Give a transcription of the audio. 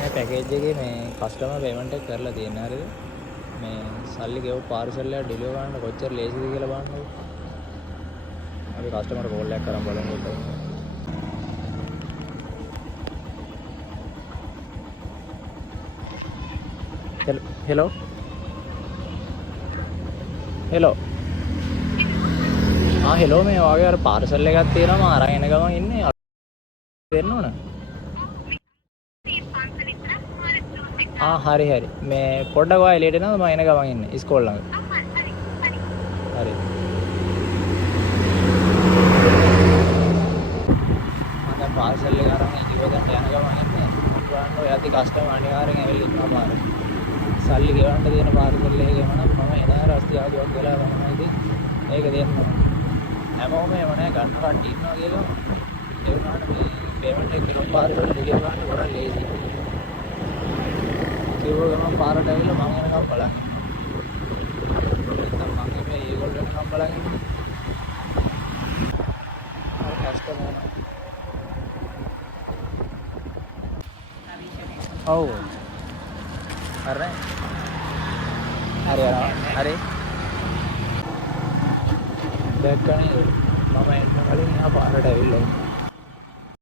මේ පැකේජ් එකේ මේ කස්ටමර් පේමන්ට් එක කරලා තියෙනවා හරිද? මේ සල්ලි ගෙවු පාර්සල් එක ඩෙලිවර් කරන්න කොච්චර ලේසිද කියලා බලන්නකෝ. අපි කස්ටමර් කෝල් එකක් කරන් බලමු. හෙලෝ හෙලෝ හෙලෝ මේ වගේ අර පාර්සල් එකක් තියෙනවා මම අරන් එන ගමන් ඉන්නේ දෙන්න ඕන. හරි හරි මේ පොඩ්ඩක් ඔයා එළියට එනවද? මම එන ගමන් ඉන්නේ ඉස්කෝල ළඟ. හරි. මම දැන් පාර්සල් එක අරන් ඉතිවදන්ට යන ගමන් ඉන්නේ. මම බලන්න ඔය ඇති කස්ටමර් අනිවාර්යෙන් ඇවිල්ලා ඉන්නවා පාර. සල්ලි ගෙවන්න තියෙන පාර්සල් එක ගමන මම එන රස්ති ආදුවක් වෙලා තමයි ඉතින් ඒක දෙන්න. හැමෝම එම නැහැ ගන්න කට්ටි ඉන්නවා කියලා. ඒ වුණාට මේ පේමන්ට් එක කිලෝ පාර්සල් ඩෙලිවර් කරන්න ගොඩක් ලේසි. කිව්ව ගමන් පාරට ඇවිල්ලා මම එනකම් බලන්න. නැත්නම් මම මේ ඒගොල්ලෝ එනකම් බලන් ඉන්නේ. හරි කස්ටමර්. ඔව්. හරි. හරි. දැක්කනේ මම එන්න කලින් එහා පාරට ඇවිල්ලා ඉන්නේ.